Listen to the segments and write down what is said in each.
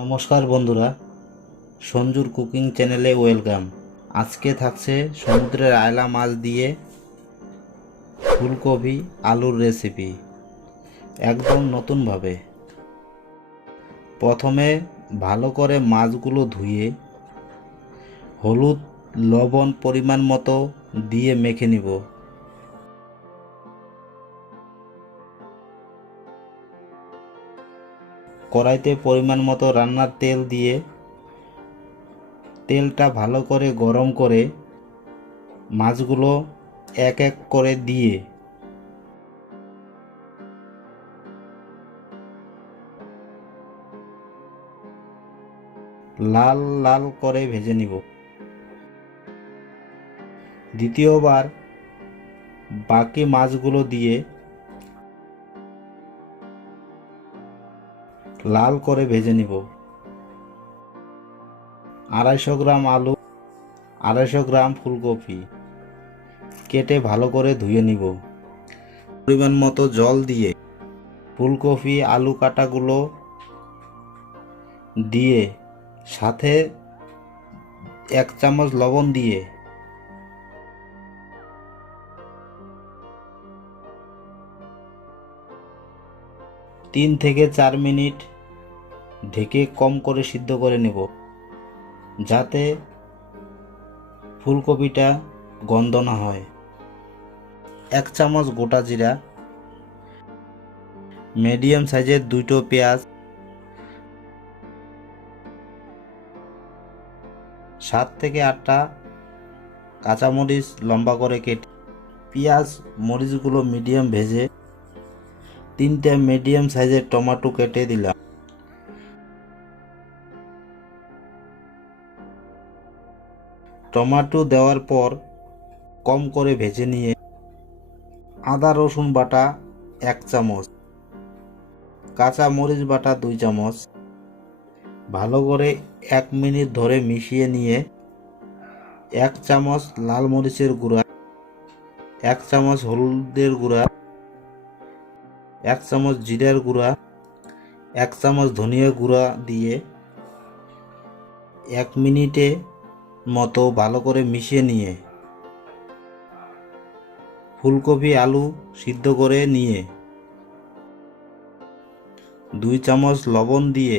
নমস্কার বন্ধুরা, সঞ্জুর কুকিং চ্যানেলে ওয়েলকাম। আজকে থাকছে সমুদ্রের আয়লা মাছ দিয়ে ফুলকপি আলুর রেসিপি, একদম নতুনভাবে। প্রথমে ভালো করে মাছগুলো ধুয়ে হলুদ লবণ পরিমাণ মতো দিয়ে মেখে নিব। কড়াইতে পরিমাণ মতো রান্নার তেল দিয়ে তেলটা ভালো করে গরম করে মাছগুলো এক এক করে দিয়ে লাল লাল করে ভেজে নিব। দ্বিতীয়বার বাকি মাছগুলো দিয়ে লাল করে ভেজে নিব। 250 গ্রাম আলু, 250 গ্রাম ফুলকপি কেটে ভালো করে ধুয়ে নিব। পরিমাণ মতো জল দিয়ে ফুলকপি আলু কাটাগুলো দিয়ে সাথে 1 চামচ লবণ দিয়ে 3 থেকে 4 মিনিট ঢেকে কম করে সিদ্ধ করে নেব, যাতে ফুলকপিটা গন্ধ না হয়। 1 চামচ গোটা জিরা, মিডিয়াম সাইজের 2টো পেঁয়াজ, 7 থেকে 8টা কাঁচামরিচ লম্বা করে কেটে, পেঁয়াজ মরিচগুলো মিডিয়াম ভেজে 3টে মিডিয়াম সাইজের টমেটো কেটে দিলাম। টমেটো দেওয়ার পর কম করে ভেজে নিয়ে আদা রসুন বাটা 1 চামচ, কাঁচা মরিচ বাটা 2 চামচ ভালো করে 1 মিনিট ধরে মিশিয়ে নিয়ে 1 চামচ লাল মরিচের গুঁড়া, 1 চামচ হলুদের গুঁড়া, 1 চামচ জিরার গুঁড়া, 1 চামচ ধনিয়া গুঁড়া দিয়ে 1 মিনিটে মতো ভালো করে মিশিয়ে নিয়ে ফুলকপি আলু সিদ্ধ করে নিয়ে 2 চামচ লবণ দিয়ে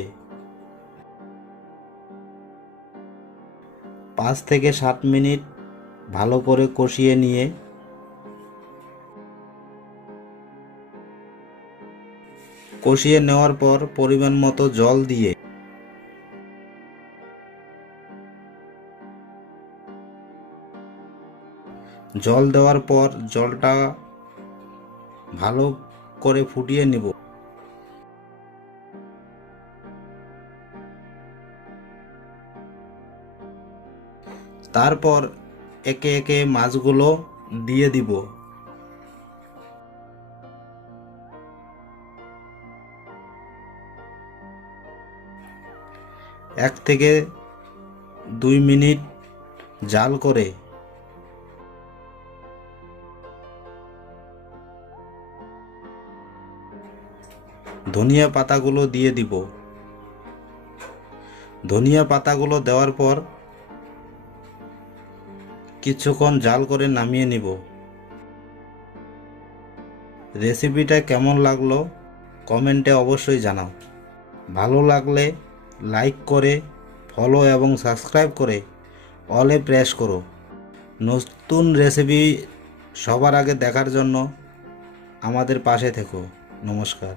5 থেকে 7 মিনিট ভালো করে কষিয়ে নিয়ে কষিয়ে নেওয়ার পর পরিমাণ মতো জল দিয়ে জল দেওয়ার পর জলটা ভালো করে ফুটিয়ে নেব। তারপর একে একে মাছগুলো দিয়ে দিব। 1 থেকে 2 মিনিট জাল করে ধনিয়া পাতাগুলো দিয়ে দিব। ধনিয়া পাতাগুলো দেওয়ার পর কিছুক্ষণ জাল করে নামিয়ে নিব। রেসিপিটা কেমন লাগলো কমেন্টে অবশ্যই জানাও। ভালো লাগলে লাইক করে ফলো এবং সাবস্ক্রাইব করে অলে প্রেস করো। নতুন রেসিপি সবার আগে দেখার জন্য আমাদের পাশে থেকো। নমস্কার।